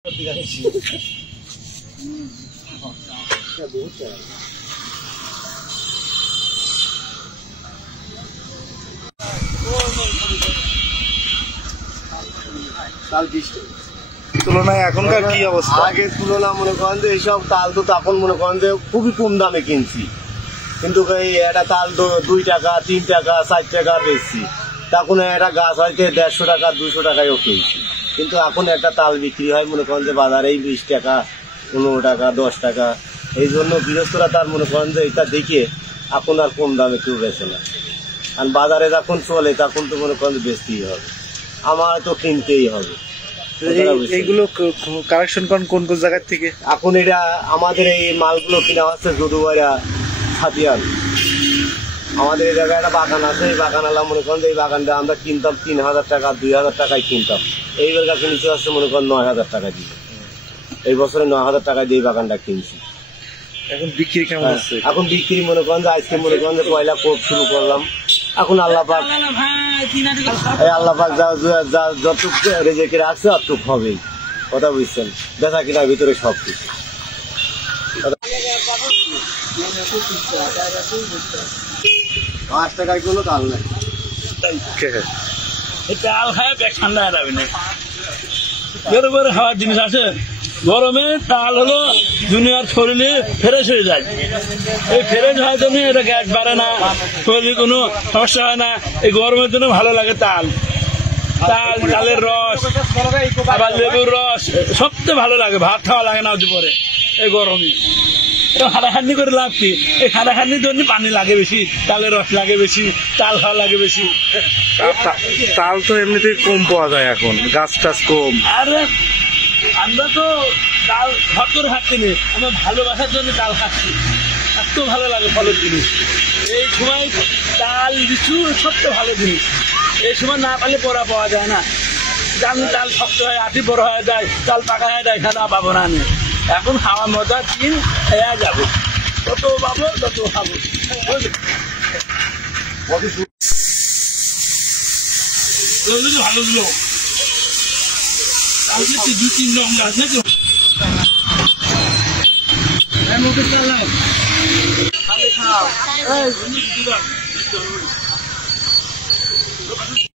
তুলনায় এখনকার কি অবস্থা? আগের তুলনা মনে করেন যে এইসব তাল তো তখন মনে করেন যে খুবই কম দামে কিনছি, কিন্তু এই একটা তাল তো 2 টাকা 3 টাকা 4 টাকা বেচছি। তখন একটা গাছ হয়তো 150 টাকা 200 টাকায়ও কিনছি, কিন্তু এখন একটা তাল বিক্রি হয় মনে করেন যে বাজারেই 20 টাকা 15 টাকা 10 টাকা। এই জন্য গৃহস্থরা তার মনে করেন যে এটা দেখে এখন আর কম দামে কেউ বেচে না, আর বাজারে যখন চলে তখন তো মনে করেন বেচতেই হবে, আমার তো কিনতেই হবে। এইগুলো কালেকশন করেন কোন কোন জায়গা থেকে? এখন এটা আমাদের এই মালগুলো কিনা হচ্ছে যদুবাড়া ছাতিয়ান। আমাদের এই জায়গায় একটা বাগান আছে, এই বাগান আলা মনে করেন এই বাগানটা আমরা কিনতাম 3000 টাকা 2000 টাকায় কিনতাম, এই বেলকা কিনতে হচ্ছে মনে করেন 9000 টাকা দিয়ে। এই বছরে 9000 টাকা দিয়ে বাগানটা কিনছি। এখন বিক্রি কেমন হচ্ছে? এখন বিক্রি মনে করেন যে আজকে মনে করেন যে পয়লা কোপ শুরু করলাম। এখন আল্লাহ পাক যতটুক রেজেকে রাখছে অতটুক হবেই, কথা বুঝছেন? বেচা কিনার ভিতরে সব কিছু। 5 টাকায় কোনো তাল নাই। তাল খায় পেট ঠান্ডা হয়ে যাবে না, বেরো বেরো খাওয়ার জিনিস আছে। গরমে তাল হলো দুনিয়ার শরীরে ফ্রেশ হয়ে যায়, এই ফ্রেশ হওয়ার জন্য এটা গ্যাস বাড়ে না, শরীরে কোনো সমস্যা হয় না। এই গরমের জন্য ভালো লাগে তাল, তাল তালের রস আবার লেবুর রস সবচেয়ে ভালো লাগে। ভাত খাওয়া লাগে না পরে এই গরমে। হাঁটাহাঁটি করে লাভ কি? এই হাঁটাহাঁটির জন্য পানি লাগে বেশি, তালের রস লাগে বেশি, তাল খাওয়া লাগে বেশি। তাল তো এমনিতেই কম পাওয়া যায় এখন, গাছ টাছ কম। আরে আমরা তো তাল ভক্তর খাচ্ছি না, আমরা ভালোবাসার জন্য তাল খাচ্ছি, এত ভালো লাগে ফলের জিনিস। এই সময় তাল লিচু সবচেয়ে ভালো জিনিস, এই সময় না পালে পড়া পাওয়া যায় না। জানি তাল শক্ত হয়, আটি বড় হয়ে যায়, তাল পাকা হয়ে যায়, খাওয়া পাবো না। এখন খাওয়া মজা কিন খেয়া যাবে, তত পাবো তত খাবো। ভালো গুলো 2-3 রকম গাছ নাকি খালি খাও।